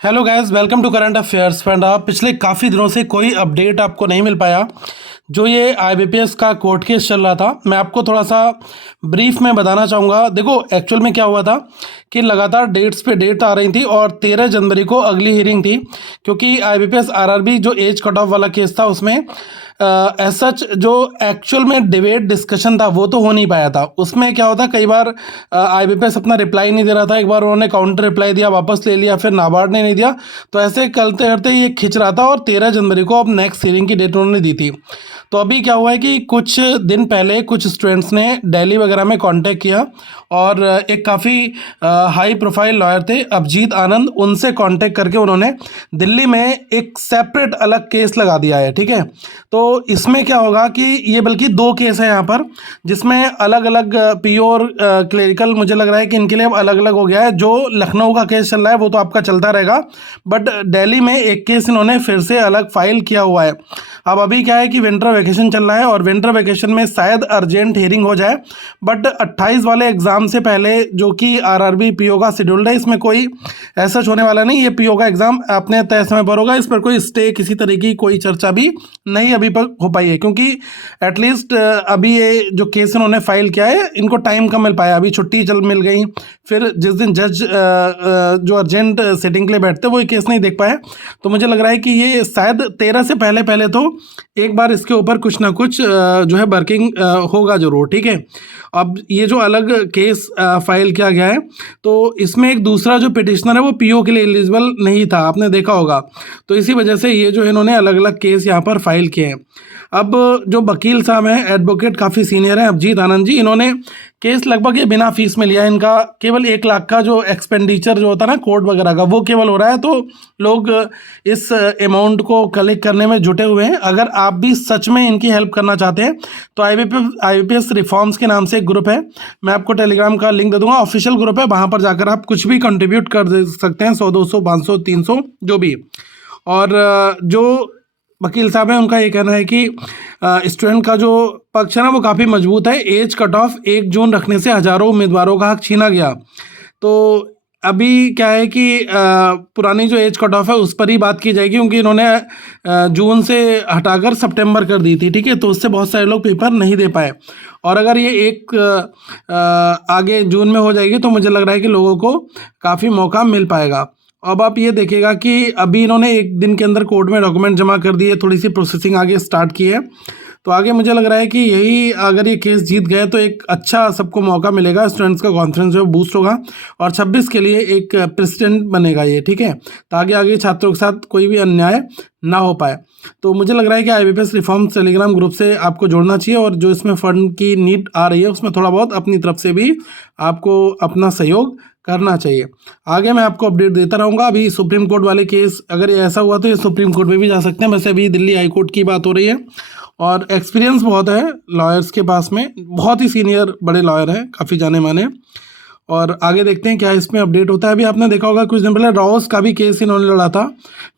Hello guys, welcome to current affairs friend. आप पिछले काफ़ी दिनों से कोई अपडेट आपको नहीं मिल पाया। जो ये आईबीपीएस का कोर्ट केस चल रहा था, मैं आपको थोड़ा सा ब्रीफ में बताना चाहूँगा। देखो, एक्चुअल में क्या हुआ था कि लगातार डेट्स पे डेट आ रही थी और 13 जनवरी को अगली हियरिंग थी, क्योंकि आईबीपीएस आरआरबी जो एज कट ऑफ वाला केस था उसमें एज सच जो एक्चुअल में डिबेट डिस्कशन था वो तो हो नहीं पाया था। उसमें क्या होता, कई बार आईबीपीएस अपना रिप्लाई नहीं दे रहा था, एक बार उन्होंने काउंटर रिप्लाई दिया, वापस ले लिया, फिर नाबार्ड ने नहीं दिया, तो ऐसे करते करते ये खिंच रहा था और 13 जनवरी को अब नेक्स्ट हियरिंग की डेट उन्होंने दी थी। तो अभी क्या हुआ है कि कुछ दिन पहले कुछ स्टूडेंट्स ने दिल्ली वगैरह में कांटेक्ट किया और एक काफ़ी हाई प्रोफाइल लॉयर थे अभिजीत आनंद, उनसे कांटेक्ट करके उन्होंने दिल्ली में एक सेपरेट अलग केस लगा दिया है। ठीक है, तो इसमें क्या होगा कि ये बल्कि दो केस है यहाँ पर, जिसमें अलग अलग पीओ और क्लेरिकल, मुझे लग रहा है कि इनके लिए अब अलग अलग हो गया है। जो लखनऊ का केस चल रहा है वो तो आपका चलता रहेगा, बट दिल्ली में एक केस इन्होंने फिर से अलग फाइल किया हुआ है। अब अभी क्या है कि विंटर वैकेशन चल रहा है और विंटर वैकेशन में शायद अर्जेंट हियरिंग हो जाए, बट 28 वाले एग्ज़ाम से पहले जो कि आरआरबी पीओ का शेड्यूल्ड है, इसमें कोई ऐसा होने वाला नहीं। ये पीओ का एग्ज़ाम अपने तय समय पर होगा, इस पर कोई स्टे किसी तरीके की कोई चर्चा भी नहीं अभी तक हो पाई है, क्योंकि एटलीस्ट अभी ये जो केस इन्होंने फाइल किया है इनको टाइम कम मिल पाया, अभी छुट्टी चल मिल गई, फिर जिस दिन जज जो अर्जेंट सेटिंग के लिए बैठते वो ये केस नहीं देख पाए। तो मुझे लग रहा है कि ये शायद 13 से पहले पहले तो एक बार इसके ऊपर कुछ ना कुछ जो है वर्किंग होगा ज़रूर। ठीक है, अब ये जो अलग केस फाइल किया गया है, तो इसमें एक दूसरा जो पिटिशनर है वो पीओ के लिए एलिजिबल नहीं था, आपने देखा होगा, तो इसी वजह से ये जो इन्होंने अलग अलग केस यहाँ पर फाइल किए हैं। अब जो वकील साहब हैं, एडवोकेट काफ़ी सीनियर हैं अभिजीत आनंद जी, इन्होंने केस लगभग ये बिना फीस में लिया है। इनका केवल 1 लाख का जो एक्सपेंडिचर जो होता है ना कोर्ट वगैरह का, वो केवल हो रहा है, तो लोग इस अमाउंट को कलेक्ट करने में जुटे हुए हैं। अगर आप भी सच में इनकी हेल्प करना चाहते हैं तो आईबीपीएस रिफॉर्म्स के नाम से एक ग्रुप है, मैं आपको टेलीग्राम का लिंक दे दूंगा, ऑफिशियल ग्रुप है, वहाँ पर जाकर आप कुछ भी कंट्रीब्यूट कर दे सकते हैं, 100 200 500 300 जो भी। और जो वकील साहब हैं उनका ये कहना है कि स्टूडेंट का जो पक्ष है ना वो काफ़ी मजबूत है। एज कट ऑफ 1 जून रखने से हज़ारों उम्मीदवारों का हक छीना गया। तो अभी क्या है कि पुरानी जो एज कट ऑफ है उस पर ही बात की जाएगी, क्योंकि इन्होंने जून से हटाकर सितंबर कर दी थी। ठीक है, तो उससे बहुत सारे लोग पेपर नहीं दे पाए, और अगर ये एक आगे जून में हो जाएगी तो मुझे लग रहा है कि लोगों को काफ़ी मौका मिल पाएगा। अब आप ये देखिएगा कि अभी इन्होंने 1 दिन के अंदर कोर्ट में डॉक्यूमेंट जमा कर दिए, थोड़ी सी प्रोसेसिंग आगे स्टार्ट की है, तो आगे मुझे लग रहा है कि यही अगर ये केस जीत गए तो एक अच्छा सबको मौका मिलेगा, स्टूडेंट्स का कॉन्फिडेंस जो बूस्ट होगा और 26 के लिए एक प्रेसिडेंट बनेगा ये। ठीक है, ताकि आगे छात्रों के साथ कोई भी अन्याय ना हो पाए। तो मुझे लग रहा है कि आईबीपीएस रिफॉर्म्स टेलीग्राम ग्रुप से आपको जोड़ना चाहिए, और जो इसमें फंड की नीड आ रही है उसमें थोड़ा बहुत अपनी तरफ से भी आपको अपना सहयोग करना चाहिए। आगे मैं आपको अपडेट देता रहूँगा। अभी सुप्रीम कोर्ट वाले केस अगर ये ऐसा हुआ तो ये सुप्रीम कोर्ट में भी जा सकते हैं, वैसे अभी दिल्ली हाई कोर्ट की बात हो रही है, और एक्सपीरियंस बहुत है लॉयर्स के पास में, बहुत ही सीनियर बड़े लॉयर हैं, काफ़ी जाने माने। और आगे देखते हैं क्या इसमें अपडेट होता है। अभी आपने देखा होगा कुछ दिन पहले रॉस का भी केस इन्होंने लड़ा था,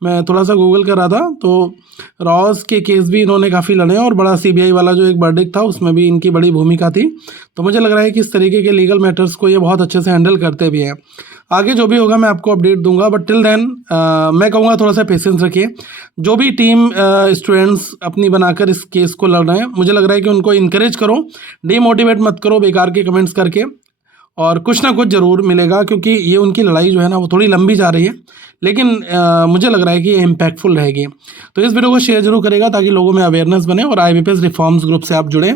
मैं थोड़ा सा गूगल कर रहा था, तो रॉस के केस भी इन्होंने काफ़ी लड़े हैं, और बड़ा सीबीआई वाला जो एक वर्डिक्ट था उसमें भी इनकी बड़ी भूमिका थी। तो मुझे लग रहा है कि इस तरीके के लीगल मैटर्स को ये बहुत अच्छे से हैंडल करते भी हैं। आगे जो भी होगा मैं आपको अपडेट दूंगा, बट टिल देन मैं कहूँगा थोड़ा सा पेशेंस रखिए। जो भी टीम स्टूडेंट्स अपनी बनाकर इस केस को लड़ रहे हैं, मुझे लग रहा है कि उनको इनकरेज करो, डीमोटिवेट मत करो बेकार के कमेंट्स करके, और कुछ ना कुछ ज़रूर मिलेगा, क्योंकि ये उनकी लड़ाई जो है ना वो थोड़ी लंबी जा रही है, लेकिन मुझे लग रहा है कि ये इम्पैक्टफुल रहेगी। तो इस वीडियो को शेयर जरूर करेगा ताकि लोगों में अवेयरनेस बने, और आईबीपीएस रिफॉर्म्स ग्रुप से आप जुड़ें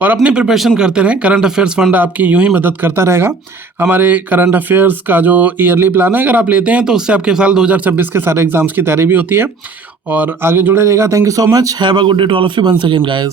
और अपनी प्रिपरेशन करते रहें। करंट अफेयर्स फंड आपकी यूं ही मदद करता रहेगा। हमारे करंट अफेयर्स का जो ईयरली प्लान है अगर आप लेते हैं तो उससे आपके साल 2026 के सारे एग्जाम्स की तैयारी भी होती है, और आगे जुड़े रहेगा। Thank you so much, have a good day to all of you once again guys.